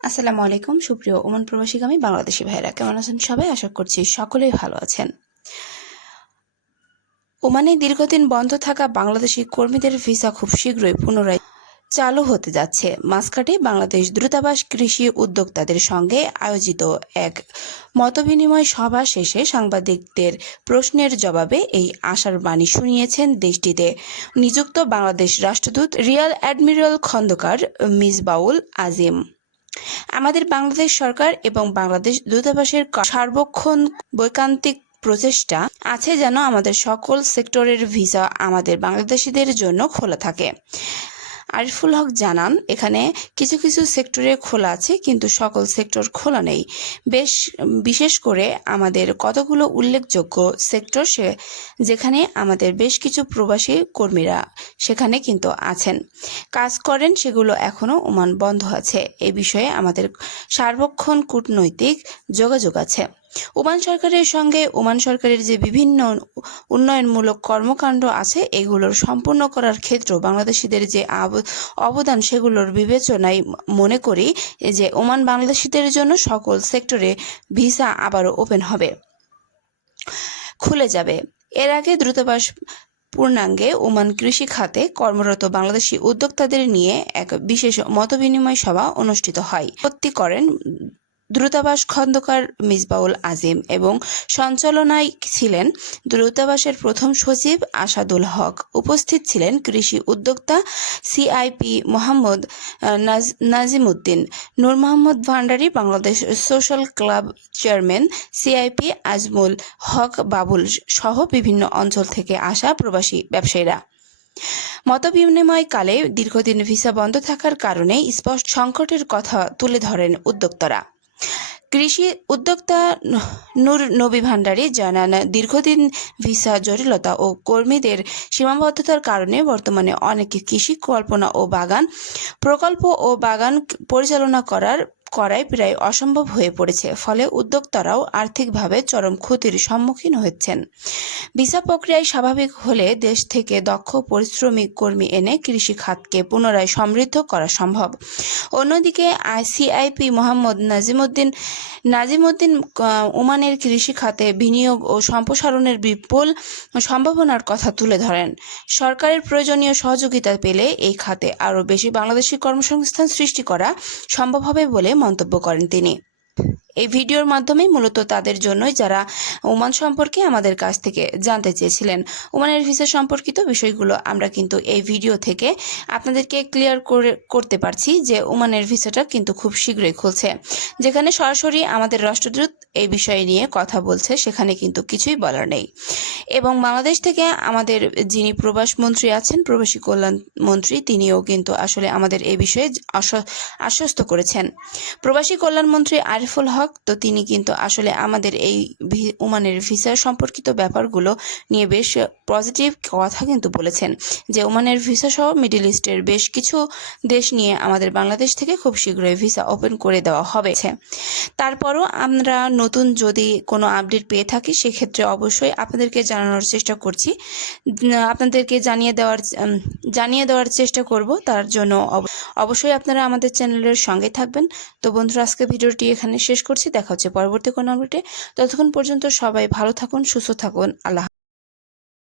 আসসালামু আলাইকুম সুপ্রিয় ওমান প্রবাসীগামী বাংলাদেশি ভাইরা, কেমন আছেন সবাই? আশা করছি সকলেই ভালো আছেন। ওমানে দীর্ঘদিন বন্ধ থাকা বাংলাদেশি কর্মীদের ভিসা খুব শীঘ্রই পুনরায় চালু হতে যাচ্ছে। মাসকাটে বাংলাদেশ দূতাবাস কৃষি উদ্যোক্তাদের সঙ্গে আয়োজিত এক মতবিনিময় সভা শেষে সাংবাদিকদের প্রশ্নের জবাবে এই আশার বাণী শুনিয়েছেন দেশটিতে নিযুক্ত বাংলাদেশ রাষ্ট্রদূত রিয়ার অ্যাডমিরাল খন্দকার মিসবাউল আজিম। আমাদের বাংলাদেশ সরকার এবং বাংলাদেশ দূতাবাসের সার্বক্ষণ বৈকান্তিক প্রচেষ্টা আছে যেন আমাদের সকল সেক্টরের ভিসা আমাদের বাংলাদেশিদের জন্য খোলা থাকে। আরিফুল হক জানান, এখানে কিছু কিছু সেক্টরে খোলা আছে, কিন্তু সকল সেক্টর খোলা নেই। বিশেষ করে আমাদের কতগুলো উল্লেখযোগ্য সেক্টর যেখানে আমাদের বেশ কিছু প্রবাসী কর্মীরা সেখানে কিন্তু আছেন, কাজ করেন, সেগুলো এখনো ওমান বন্ধ আছে। এই বিষয়ে আমাদের সার্বক্ষণ কূটনৈতিক যোগাযোগ আছে। ওমান সরকারের সঙ্গে ওমান সরকারের যে বিভিন্ন উন্নয়নমূলক কর্মকাণ্ড আছে, এগুলোর সম্পূর্ণ করার ক্ষেত্রে বাংলাদেশিদের যে অবদান, সেগুলোর বিবেচনায় মনে করি যে ওমান বাংলাদেশিদের জন্য সকল সেক্টরে ভিসা আবারও ওপেন হবে, খুলে যাবে। এর আগে দূতাবাস পূর্ণাঙ্গে ওমান কৃষি খাতে কর্মরত বাংলাদেশি উদ্যোক্তাদের নিয়ে এক বিশেষ মতবিনিময় সভা অনুষ্ঠিত হয়। সত্যি করেন দূতাবাস খন্দকার মিসবাউল আজিম এবং সঞ্চালনায় ছিলেন দূতাবাসের প্রথম সচিব আসাদুল হক। উপস্থিত ছিলেন কৃষি উদ্যোক্তা CIP Mohammad Nazimuddin, Noor Mohammad Bhandari, Bangladesh social club chairman CIP Azmul Haque Babul সহ বিভিন্ন অঞ্চল থেকে আসা প্রবাসী ব্যবসায়ীরা। মতবিনিময়কালে দীর্ঘদিন ভিসা বন্ধ থাকার কারণে স্পষ্ট সংকটের কথা তুলে ধরেন উদ্যোক্তারা। কৃষি উদ্যোক্তা নূর নবী ভান্ডারী জানান, দীর্ঘদিন ভিসা জটিলতা ও কর্মীদের সীমাবদ্ধতার কারণে বর্তমানে অনেক কৃষি প্রকল্প ও বাগান পরিচালনা করাই প্রায় অসম্ভব হয়ে পড়েছে। ফলে উদ্যোক্তারাও আর্থিকভাবে চরম ক্ষতির সম্মুখীন হচ্ছেন। ভিসা প্রক্রিয়ায় স্বাভাবিক হলে দেশ থেকে দক্ষ পরিশ্রমী কর্মী এনে কৃষি খাতকে পুনরায় সমৃদ্ধ করা সম্ভব। অন্যদিকে সিআইপি মোহাম্মদ নাজিমউদ্দিন ওমানের কৃষি খাতে বিনিয়োগ ও সম্প্রসারণের বিপুল সম্ভাবনার কথা তুলে ধরেন। সরকারের প্রয়োজনীয় সহযোগিতা পেলে এই খাতে আরও বেশি বাংলাদেশি কর্মসংস্থান সৃষ্টি করা সম্ভব হবে বলে মন্তব্য করেন তিনি। এই ভিডিওর মাধ্যমে মূলত তাদের জন্যই যারা ওমান সম্পর্কে আমাদের কাছ থেকে জানতে চেয়েছিলেন। ওমানের ভিসা সম্পর্কিত বিষয়গুলো আমরা কিন্তু এই ভিডিও থেকে আপনাদেরকে ক্লিয়ার করতে পারছি যে ওমানের ভিসাটা কিন্তু খুব শীঘ্রই খুলছে। যেখানে সরাসরি আমাদের রাষ্ট্রদূত এই বিষয় নিয়ে কথা বলছে, সেখানে কিন্তু কিছুই বলার নেই। এবং বাংলাদেশ থেকে আমাদের যিনি প্রবাস মন্ত্রী আছেন, প্রবাসী কল্যাণ মন্ত্রী, তিনিও কিন্তু আসলে আমাদের এই বিষয়ে আশ্বস্ত করেছেন। প্রবাসী কল্যাণ মন্ত্রী আরিফুল হক তো তিনি কিন্তু আসলে আমাদের এই ওমানের ভিসা সম্পর্কিত ব্যাপারগুলো নিয়ে বেশ পজিটিভ কথা কিন্তু বলেছেন যে ওমানের ভিসা সহ মিডল ইস্টের বেশ কিছু দেশ নিয়ে আমাদের বাংলাদেশ থেকে খুব শীঘ্রই ভিসা ওপেন করে দেওয়া হবে। তারপরও আমরা নতুন যদি কোনো আপডেট পেয়ে থাকি, সেক্ষেত্রে অবশ্যই আপনাদেরকে জানানোর চেষ্টা করছি, আপনাদেরকে জানিয়ে দেওয়ার চেষ্টা করব। তার জন্য অবশ্যই আপনারা আমাদের চ্যানেলের সঙ্গে থাকবেন। তো বন্ধুরা, আজকে ভিডিওটি এখানে শেষ করছি। দেখা হচ্ছে পরবর্তী কোনো আপডেটে। ততক্ষণ পর্যন্ত সবাই ভালো থাকুন, সুস্থ থাকুন। আল্লাহ।